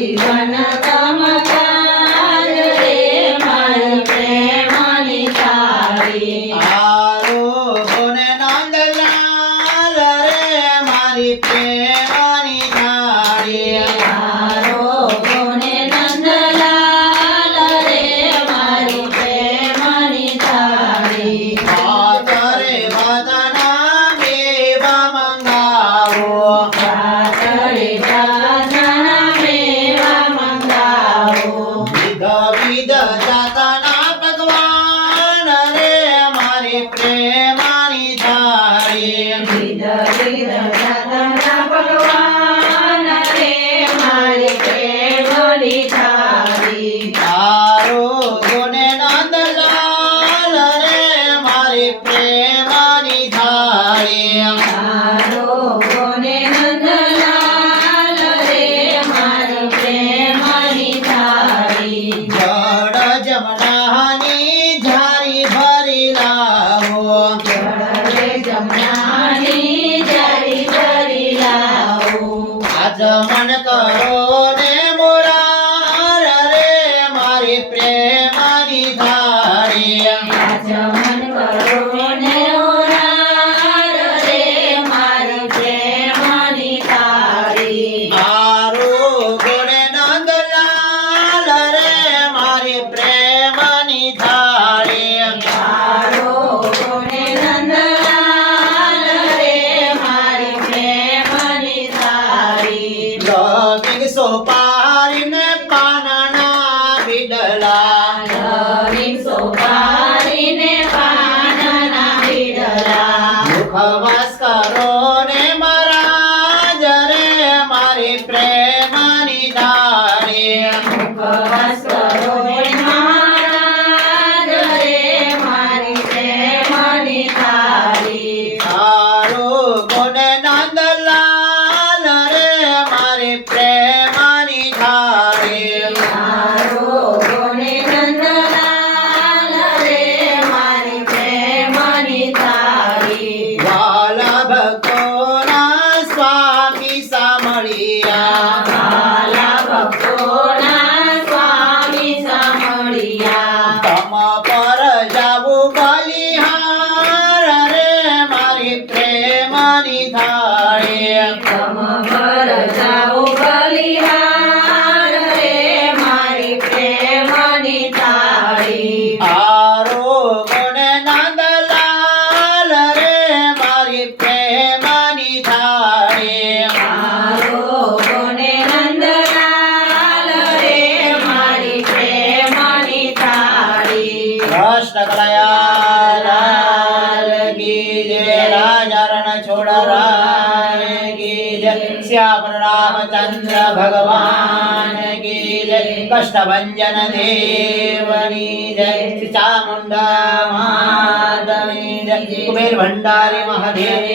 જીવન ગમતા રે મારી પ્રેમની થાળી આરોગોને નંદલાલ રે મારી પ્રેમની થાળી આરોગોને નંદલાલ રે મારી પ્રેમની થાળી પાતરે બધાના મેવા મંગાવો પાતળે બધાના મેવા મંગાવો વિધ જાતના ભગવાન રે મારી પ્રેમની થાળી વિધ જાતના ભગવાન રે મારી પ્રેમની થાળી આરોગોને નંદલાલ રે મારી પ્રેમની થાળી આરોગોને નંદલાલ રે મારી પ્રેમની થાળી જળ જમનાની ઝારી ભરી લાવો જળે જમનાની જારી ભરી લાવો આજમન કરો ને મોરાર રે મારી પ્રેમની થાળી આચમન કરો ને ઓરાર રે મારી પ્રેમની થાળી આરોગોને નંદલાલ રે મારી પ્રેમની થાળી આરોગોને નંદલાલ રે મારી પ્રેમની થાળી લવિંગ સોપારીને પાનના બીડલા લવિંગ સોપારીને પાનના બીડલા મુખવાસ કરો ને મહારાજ રે મારી પ્રેમની થાળી ઉપવાસ કરો ને મહારાજ રે મારી પ્રેમની થાળી આરોગોને નંદલાલ રે મારી પ્રેમની થાળી આરોગોને નંદલાલ રે મારી પ્રેમની થાળી વાલા ભક્તોના સ્વામી સામળિયા વાલા ભક્તોના સ્વામી સાંભળ્યા તમ પર જાવું બલિહાર રે મારી પ્રેમની થાળી તમ પર જાઓ બલિહાર રે મારી પ્રેમની થાળી આરોગોને નંદલાલ રે મારી પ્રેમની થાળી આરોગોને નંદલાલ રે મારી પ્રેમની થાળી કૃષ્ણ કનૈયા કી જય રાજા રણ છોડરાય કી જય શ્યામ રામચંદ્ર ભગવાન કી જય કષ્ટભંજન દેવની જય શ્રી ચામુંડા માતની જય કુબેર ભંડારી મહાદેવ